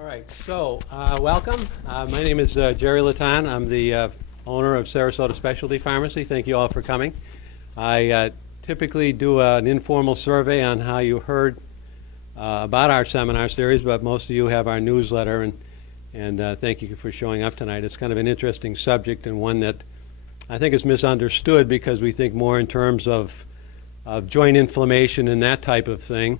All right, so welcome. My name is Jerry Latan. I'm the owner of Sarasota Specialty Pharmacy. Thank you all for coming. I typically do an informal survey on how you heard about our seminar series, but most of you have our newsletter, and thank you for showing up tonight. It's kind of an interesting subject and one that I think is misunderstood because we think more in terms of joint inflammation and that type of thing.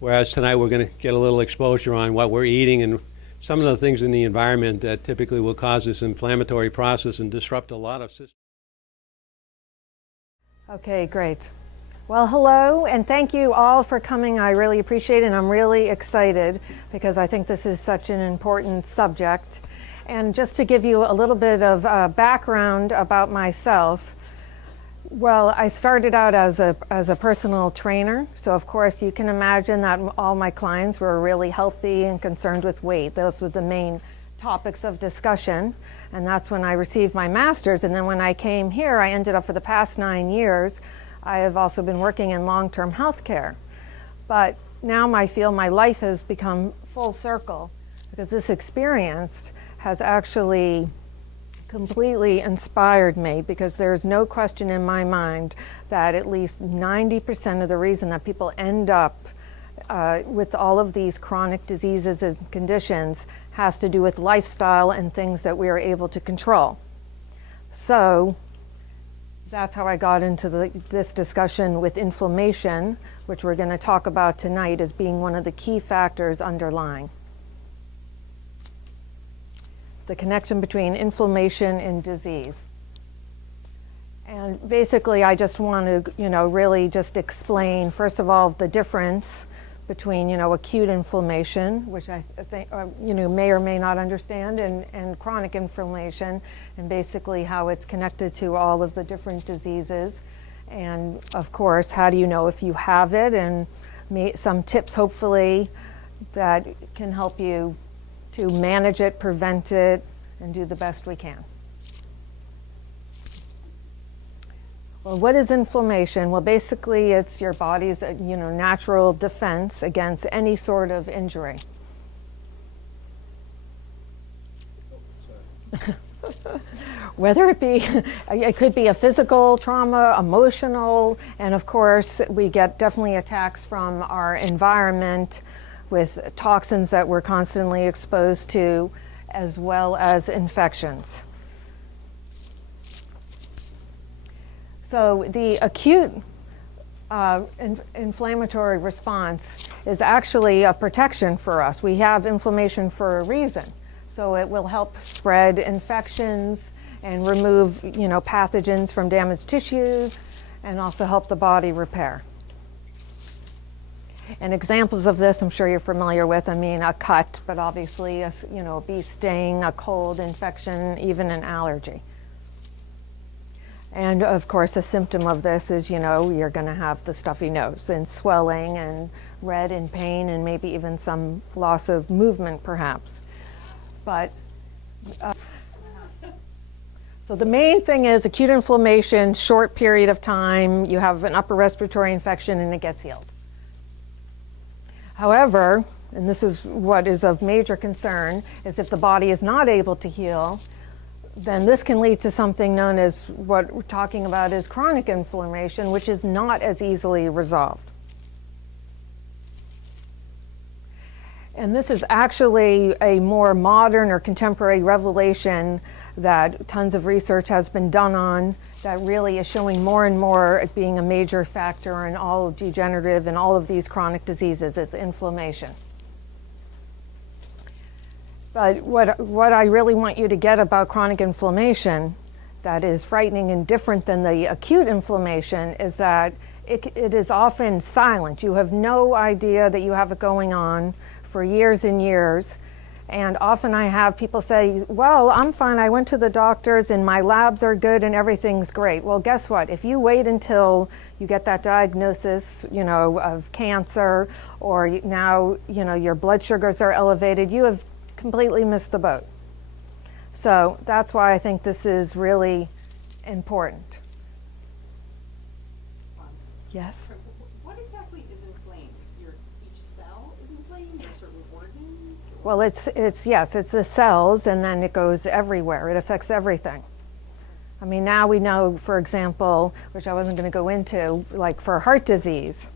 Whereas tonight we're going to get a little exposure on what we're eating and some of the things in the environment that typically will cause this inflammatory process and disrupt a lot of systems. Okay, great. Well, hello, and thank you all for coming. I really appreciate it, and I'm really excited because I think this is such an important subject. And just to give you a little bit of background about myself, well, I started out as a personal trainer, so of course you can imagine that all my clients were really healthy and concerned with weight. Those were the main topics of discussion, and that's when I received my master's. And then when I came here, I ended up for the past 9 years, I have also been working in long-term health care. But now I feel my life has become full circle because this experience has actually completely inspired me, because there's no question in my mind that at least 90% of the reason that people end up with all of these chronic diseases and conditions has to do with lifestyle and things that we are able to control. So that's how I got into this discussion with inflammation, which we're going to talk about tonight as being one of the key factors underlying the connection between inflammation and disease. And basically, I just want to, really just explain, first of all, the difference between, acute inflammation, which I think, may or may not understand, and chronic inflammation, and basically how it's connected to all of the different diseases. And of course, how do you know if you have it, and some tips, hopefully, that can help you to manage it, prevent it, and do the best we can. Well, what is inflammation? Well, basically, it's your body's natural defense against any sort of injury. Whether it be, it could be a physical trauma, emotional, and of course, we get definitely attacks from our environment, with toxins that we're constantly exposed to, as well as infections. So the acute inflammatory response is actually a protection for us. We have inflammation for a reason. So it will help spread infections and remove, pathogens from damaged tissues, and also help the body repair. And examples of this, I'm sure you're familiar with. I mean, a cut, but obviously, a bee sting, a cold infection, even an allergy. And of course, a symptom of this is, you're going to have the stuffy nose and swelling and red and pain, and maybe even some loss of movement, perhaps. But so the main thing is acute inflammation, short period of time. You have an upper respiratory infection, and it gets healed. However, and this is what is of major concern, is if the body is not able to heal, then this can lead to something known as what we're talking about as chronic inflammation, which is not as easily resolved. And this is actually a more modern or contemporary revelation that tons of research has been done on, that really is showing more and more it being a major factor in all degenerative and all of these chronic diseases is inflammation. But what I really want you to get about chronic inflammation that is frightening and different than the acute inflammation is that it is often silent. You have no idea that you have it going on for years and years. And often I have people say, well, I'm fine, I went to the doctors and my labs are good and everything's great. Well, guess what? If you wait until you get that diagnosis, of cancer, or now, your blood sugars are elevated, you have completely missed the boat. So that's why I think this is really important. Yes? What exactly is inflamed? Each cell is inflamed, or certain organs? Well, yes, it's the cells, and then it goes everywhere. It affects everything. I mean, now we know, for example, which I wasn't going to go into, like for heart disease,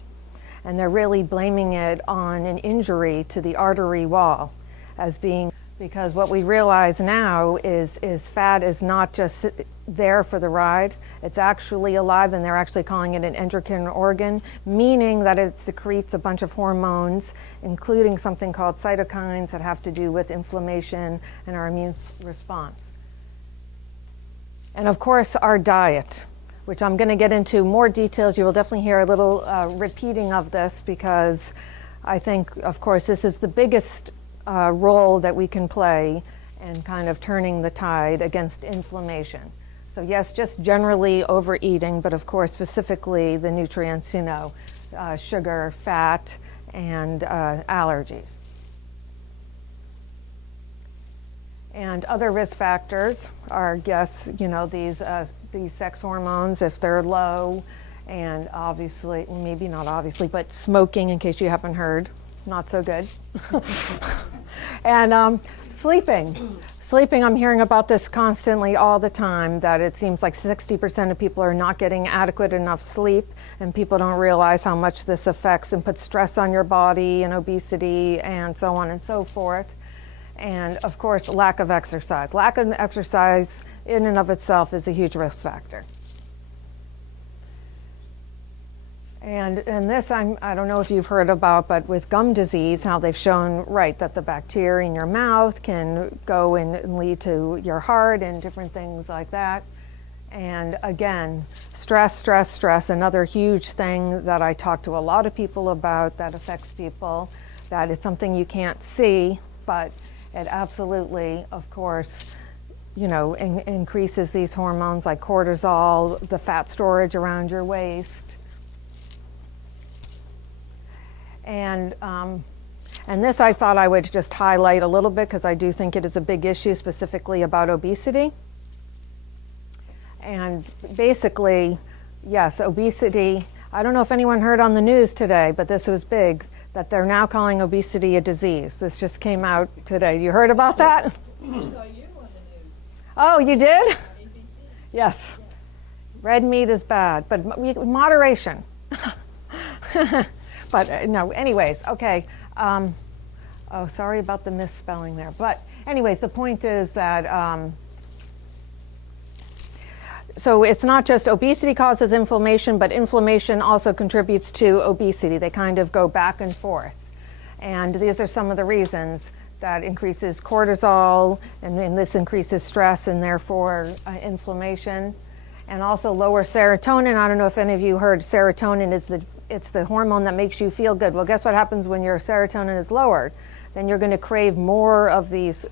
and they're really blaming it on an injury to the artery wall as being, because what we realize now is fat is not just there for the ride, it's actually alive, and they're actually calling it an endocrine organ, meaning that it secretes a bunch of hormones, including something called cytokines that have to do with inflammation and our immune response. And of course, our diet, which I'm going to get into more details. You will definitely hear a little repeating of this, because I think, of course, this is the biggest role that we can play in kind of turning the tide against inflammation. So yes, just generally overeating, but of course, specifically the nutrients, sugar, fat, and allergies. And other risk factors are, yes, these sex hormones, if they're low, and obviously, maybe not obviously, but smoking, in case you haven't heard, not so good. And sleeping. Sleeping, I'm hearing about this constantly all the time, that it seems like 60% of people are not getting adequate enough sleep, and people don't realize how much this affects and puts stress on your body, and obesity, and so on and so forth. And of course, lack of exercise. Lack of exercise in and of itself is a huge risk factor. And this, I don't know if you've heard about, but with gum disease, how they've shown, right, that the bacteria in your mouth can go and lead to your heart and different things like that. And again, stress, another huge thing that I talk to a lot of people about that affects people, that it's something you can't see, but it absolutely, of course, increases these hormones like cortisol, the fat storage around your waist. And this I thought I would just highlight a little bit, because I do think it is a big issue, specifically about obesity. And basically, yes, obesity, I don't know if anyone heard on the news today, but this was big, that they're now calling obesity a disease. This just came out today. You heard about that? I saw you on the news. Oh, you did? On ABC. Yes. Red meat is bad, but moderation. But no, anyways, okay. Oh, sorry about the misspelling there. But anyways, the point is that, so it's not just obesity causes inflammation, but inflammation also contributes to obesity. They kind of go back and forth. And these are some of the reasons: that increases cortisol, and this increases stress, and therefore inflammation. And also lower serotonin. I don't know if any of you heard, serotonin is it's the hormone that makes you feel good. Well, guess what happens when your serotonin is lowered? Then you're going to crave more of these,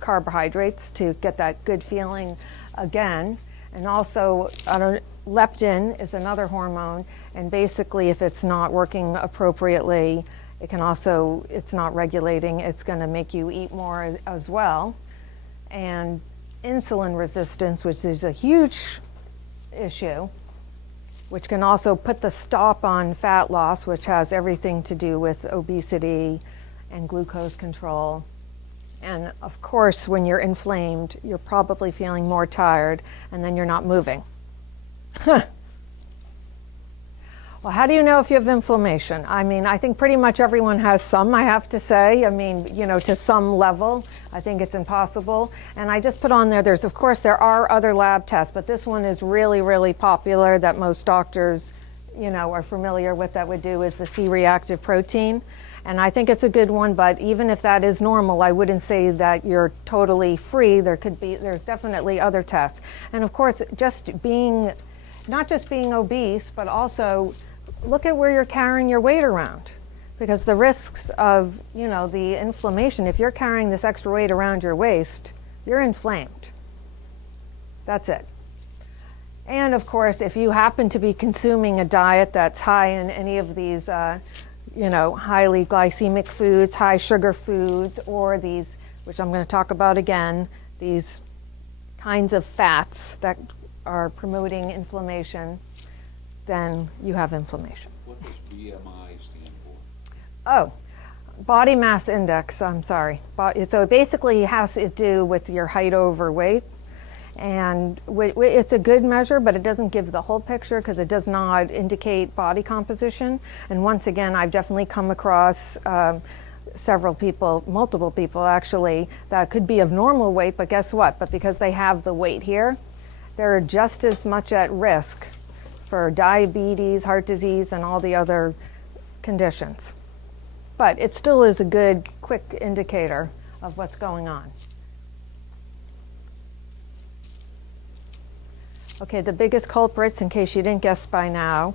carbohydrates to get that good feeling again. And also, leptin is another hormone, and basically, if it's not working appropriately, it's not regulating, it's going to make you eat more as well. And insulin resistance, which is a huge issue, which can also put the stop on fat loss, which has everything to do with obesity and glucose control. And of course, when you're inflamed, you're probably feeling more tired, and then you're not moving. Well, how do you know if you have inflammation? I mean, I think pretty much everyone has some, I have to say. I mean, to some level. I think it's impossible. And I just put on there, there are other lab tests, but this one is really, really popular that most doctors, are familiar with, that would do, is the C-reactive protein. And I think it's a good one, but even if that is normal, I wouldn't say that you're totally free. There's definitely other tests. And of course, not just being obese, but also look at where you're carrying your weight around. Because the risks of, the inflammation, if you're carrying this extra weight around your waist, you're inflamed. That's it. And of course, if you happen to be consuming a diet that's high in any of these, highly glycemic foods, high sugar foods, or these, which I'm going to talk about again, these kinds of fats that are promoting inflammation, then you have inflammation. What does BMI stand for? Oh, Body mass index, I'm sorry. So it basically has to do with your height over weight. And it's a good measure, but it doesn't give the whole picture because it does not indicate body composition. And once again, I've definitely come across several people, multiple people actually, that could be of normal weight, but guess what? But because they have the weight here, they're just as much at risk for diabetes, heart disease, and all the other conditions. But it still is a good, quick indicator of what's going on. Okay, the biggest culprits, in case you didn't guess by now,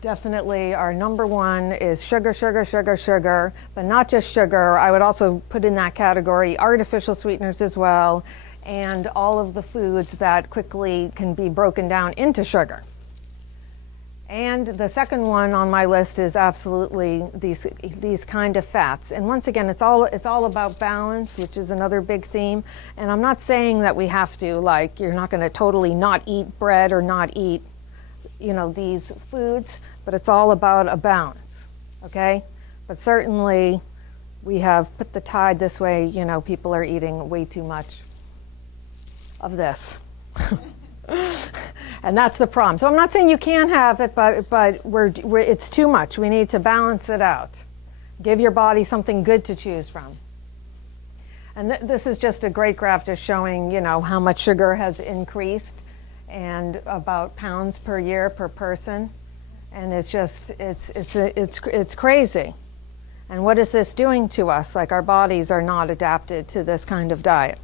definitely our number one is sugar, sugar, sugar, sugar, but not just sugar. I would also put in that category artificial sweeteners as well, and all of the foods that quickly can be broken down into sugar. And the second one on my list is absolutely these kind of fats. And once again, it's all about balance, which is another big theme. And I'm not saying that we have to, like, you're not going to totally not eat bread or not eat, these foods, but it's all about a balance, okay? But certainly we have put the tide this way, people are eating way too much of this. And that's the problem. So I'm not saying you can't have it, but it's too much. We need to balance it out. Give your body something good to choose from. And this is just a great graph just showing, how much sugar has increased and about pounds per year per person. And it's just, it's crazy. And what is this doing to us? Like, our bodies are not adapted to this kind of diet.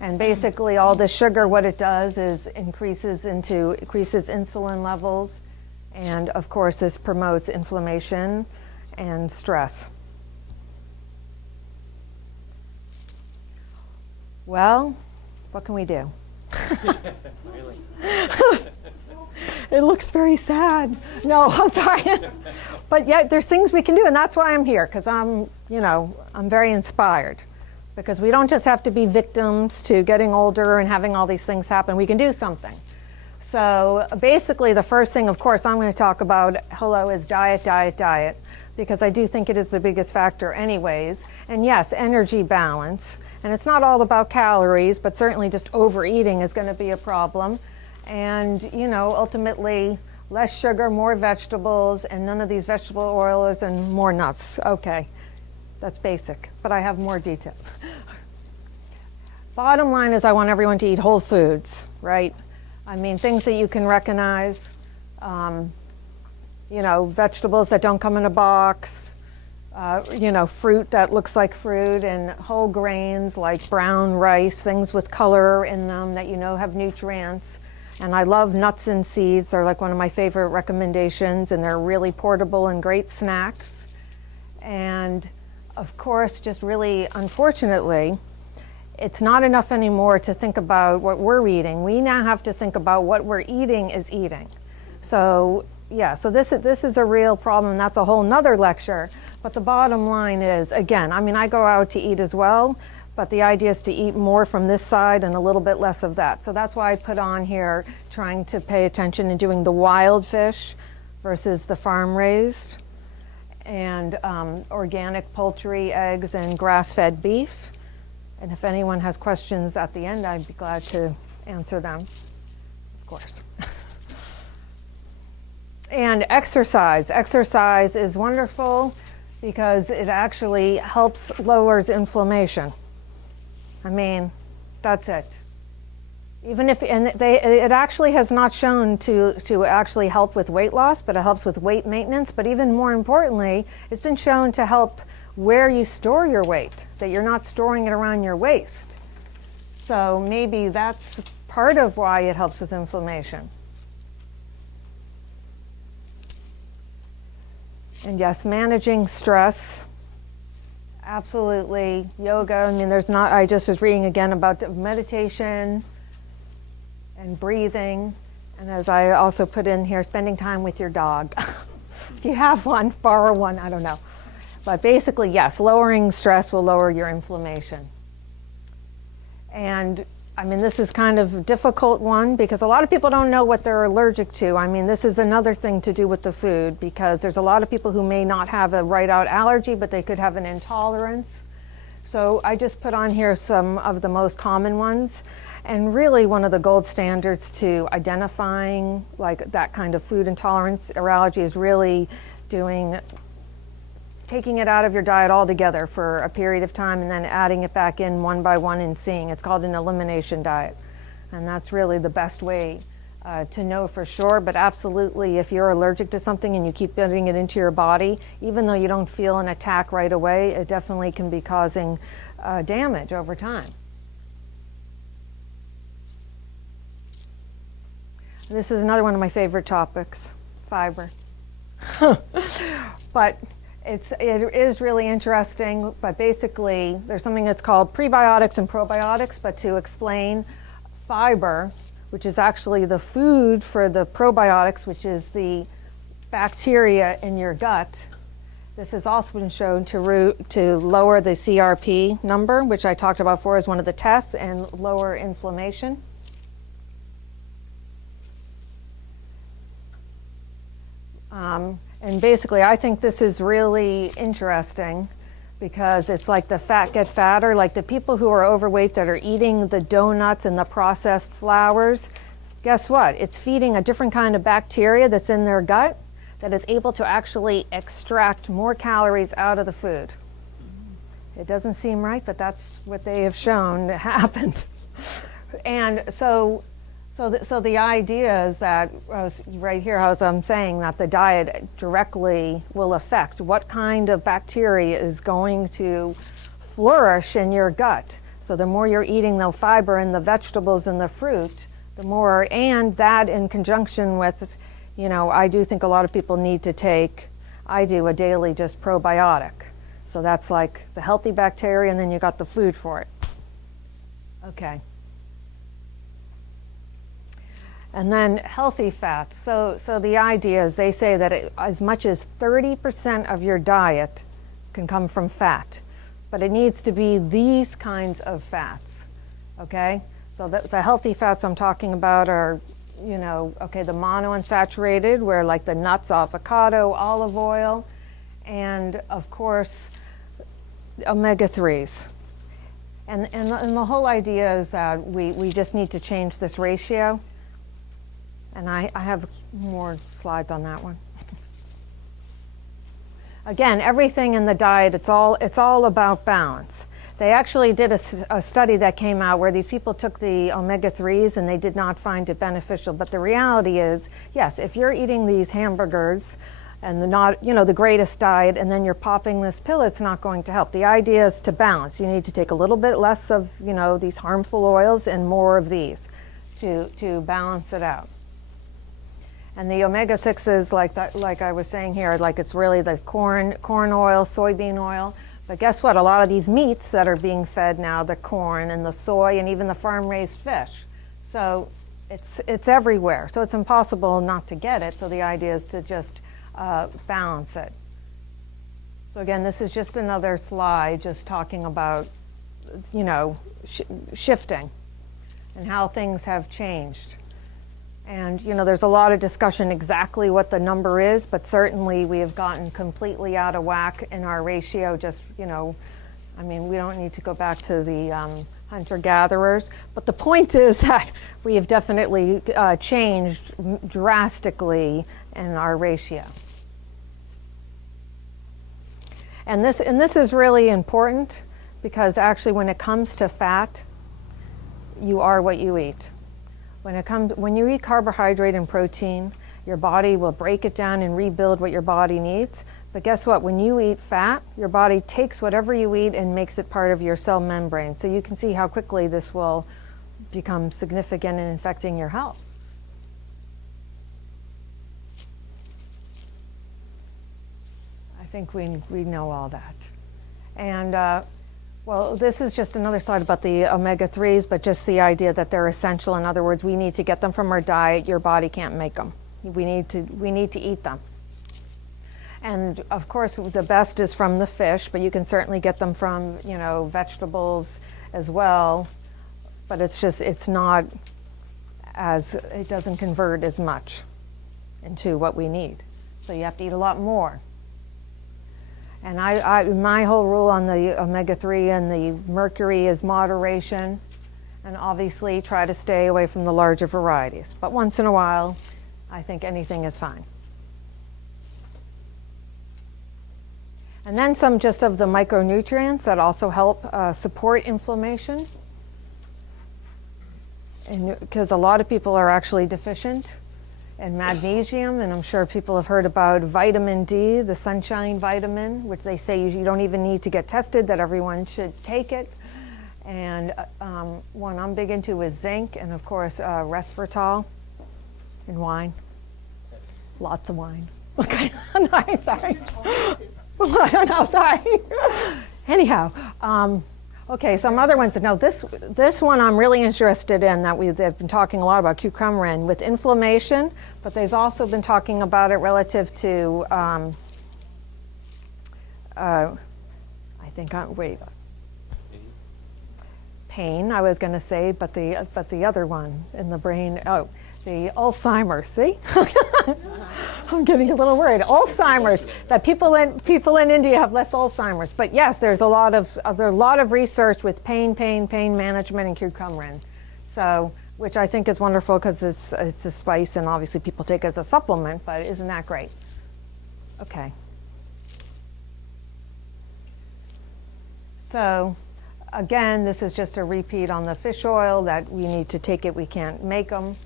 And basically all this sugar, what it does is increases insulin levels. And of course, this promotes inflammation and stress. Well, what can we do? It looks very sad. No, I'm sorry. But yet there's things we can do, and that's why I'm here, because I'm very inspired. Because we don't just have to be victims to getting older and having all these things happen. We can do something. So basically the first thing, of course, I'm going to talk about, is diet, diet, diet. Because I do think it is the biggest factor anyways. And yes, energy balance. And it's not all about calories, but certainly just overeating is going to be a problem. And, ultimately, less sugar, more vegetables, and none of these vegetable oils, and more nuts. Okay. That's basic, but I have more details. Bottom line is I want everyone to eat whole foods, right? I mean, things that you can recognize, vegetables that don't come in a box, fruit that looks like fruit, and whole grains like brown rice, things with color in them that have nutrients. And I love nuts and seeds. They're like one of my favorite recommendations, and they're really portable and great snacks. And of course, just really, unfortunately, it's not enough anymore to think about what we're eating. We now have to think about what we're eating is eating. So, so this is a real problem. That's a whole nother lecture. But the bottom line is, again, I go out to eat as well, but the idea is to eat more from this side and a little bit less of that. So that's why I put on here trying to pay attention and doing the wild fish versus the farm-raised, and organic poultry, eggs, and grass-fed beef. And if anyone has questions at the end, I'd be glad to answer them, of course. And exercise. Exercise is wonderful because it actually lowers inflammation. That's it. Even if, it actually has not shown to actually help with weight loss, but it helps with weight maintenance. But even more importantly, it's been shown to help where you store your weight, that you're not storing it around your waist. So maybe that's part of why it helps with inflammation. And yes, managing stress. Absolutely. Yoga. I just was reading again about meditation and breathing, and as I also put in here, spending time with your dog. If you have one, borrow one, I don't know. But basically, yes, lowering stress will lower your inflammation. And I mean, this is kind of a difficult one because a lot of people don't know what they're allergic to. I mean, this is another thing to do with the food because there's a lot of people who may not have a right-out allergy, but they could have an intolerance. So I just put on here some of the most common ones. And really one of the gold standards to identifying like that kind of food intolerance or allergy is really taking it out of your diet altogether for a period of time and then adding it back in one by one and seeing. It's called an elimination diet. And that's really the best way to know for sure. But absolutely, if you're allergic to something and you keep getting it into your body, even though you don't feel an attack right away, it definitely can be causing damage over time. This is another one of my favorite topics, fiber. But it is really interesting, but basically there's something that's called prebiotics and probiotics, but to explain fiber, which is actually the food for the probiotics, which is the bacteria in your gut. This has also been shown to lower the CRP number, which I talked about before as one of the tests, and lower inflammation. And basically, I think this is really interesting because it's like the fat get fatter, like the people who are overweight that are eating the donuts and the processed flours, guess what? It's feeding a different kind of bacteria that's in their gut that is able to actually extract more calories out of the food. It doesn't seem right, but that's what they have shown happened. And so the idea is that, right here, as I'm saying, that the diet directly will affect what kind of bacteria is going to flourish in your gut. So the more you're eating the fiber and the vegetables and the fruit, the more, and that in conjunction with, I do think a lot of people need to take, I do a daily just probiotic. So that's like the healthy bacteria, and then you got the food for it. Okay. And then healthy fats. So the idea is they say that as much as 30% of your diet can come from fat, but it needs to be these kinds of fats, okay? So the healthy fats I'm talking about are, the monounsaturated, where like the nuts, avocado, olive oil, and of course, omega-3s. And the whole idea is that we just need to change this ratio. And I have more slides on that one. Again, everything in the diet, it's all about balance. They actually did a study that came out where these people took the omega-3s and they did not find it beneficial. But the reality is, yes, if you're eating these hamburgers and the greatest diet, and then you're popping this pill, it's not going to help. The idea is to balance. You need to take a little bit less of, these harmful oils and more of these to balance it out. And the omega-6s, like I was saying here, like it's really the corn oil, soybean oil. But guess what? A lot of these meats that are being fed now, the corn and the soy and even the farm-raised fish. So it's everywhere. So it's impossible not to get it. So the idea is to just balance it. So again, this is just another slide just talking about, shifting and how things have changed. And there's a lot of discussion exactly what the number is, but certainly we have gotten completely out of whack in our ratio. Just, we don't need to go back to the hunter-gatherers. But the point is that we have definitely changed drastically in our ratio. And this is really important because actually when it comes to fat, you are what you eat. When you eat carbohydrate and protein, your body will break it down and rebuild what your body needs. But guess what? When you eat fat, your body takes whatever you eat and makes it part of your cell membrane. So you can see how quickly this will become significant in infecting your health. I think we know all that. And well, this is just another slide about the omega-3s, but just the idea that they're essential. In other words, we need to get them from our diet. Your body can't make them. We need to eat them. And of course, the best is from the fish, but you can certainly get them from, vegetables as well. but it's not as, it doesn't convert as much into what we need. So you have to eat a lot more. And my whole rule on the omega-3 and the mercury is moderation, and obviously try to stay away from the larger varieties. But once in a while, I think anything is fine. And then some just of the micronutrients that also help support inflammation. Because a lot of people are actually deficient in magnesium, and I'm sure people have heard about vitamin D, the sunshine vitamin, which they say you don't even need to get tested, that everyone should take it. And one I'm big into is zinc, and of course resveratrol in wine. Lots of wine. Okay, no, I'm sorry. Well, I don't know, sorry. Anyhow, okay, some other ones. No, this one I'm really interested in, that they've been talking a lot about, cucumberin, with inflammation, but they've also been talking about it relative to, pain, I was going to say, but the other one in the brain, the Alzheimer's, see? I'm getting a little worried. Alzheimer's, that people in India have less Alzheimer's. But yes, there's a lot of research with pain management and cucumberin. So, which I think is wonderful because it's a spice, and obviously people take it as a supplement, but isn't that great? Okay. So, again, this is just a repeat on the fish oil, that we need to take it, we can't make them.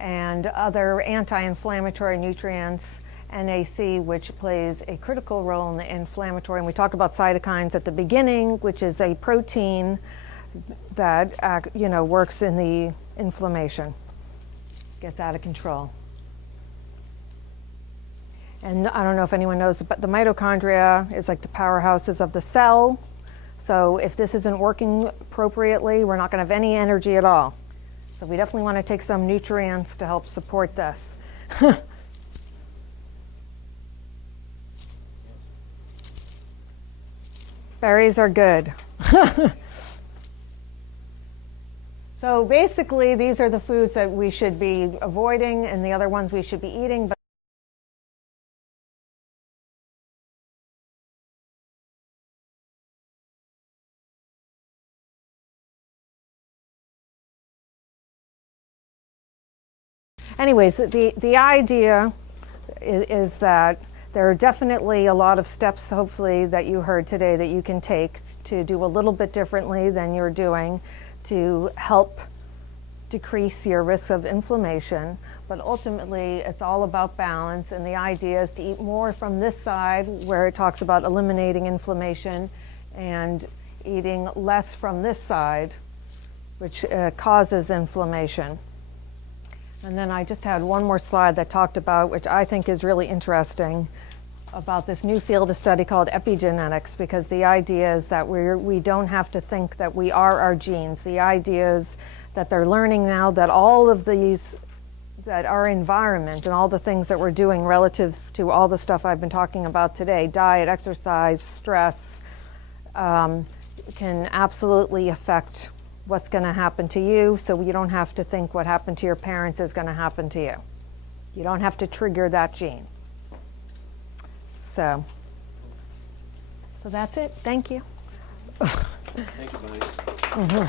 And other anti-inflammatory nutrients, NAC, which plays a critical role in the inflammatory. And we talked about cytokines at the beginning, which is a protein that works in the inflammation, gets out of control. And I don't know if anyone knows, but the mitochondria is like the powerhouses of the cell. So if this isn't working appropriately, we're not going to have any energy at all. So we definitely want to take some nutrients to help support this. Berries are good. So basically, these are the foods that we should be avoiding, and the other ones we should be eating. But anyways, the idea is that there are definitely a lot of steps, hopefully, that you heard today that you can take to do a little bit differently than you're doing to help decrease your risk of inflammation. But ultimately, it's all about balance, and the idea is to eat more from this side, where it talks about eliminating inflammation, and eating less from this side, which causes inflammation. And then I just had one more slide that talked about, which I think is really interesting, about this new field of study called epigenetics, because the idea is that we don't have to think that we are our genes. The idea is that they're learning now that all of these, that our environment and all the things that we're doing relative to all the stuff I've been talking about today, diet, exercise, stress, can absolutely affect what's going to happen to you, so you don't have to think what happened to your parents is going to happen to you. You don't have to trigger that gene. So that's it. Thank you. Thank you, Bonnie.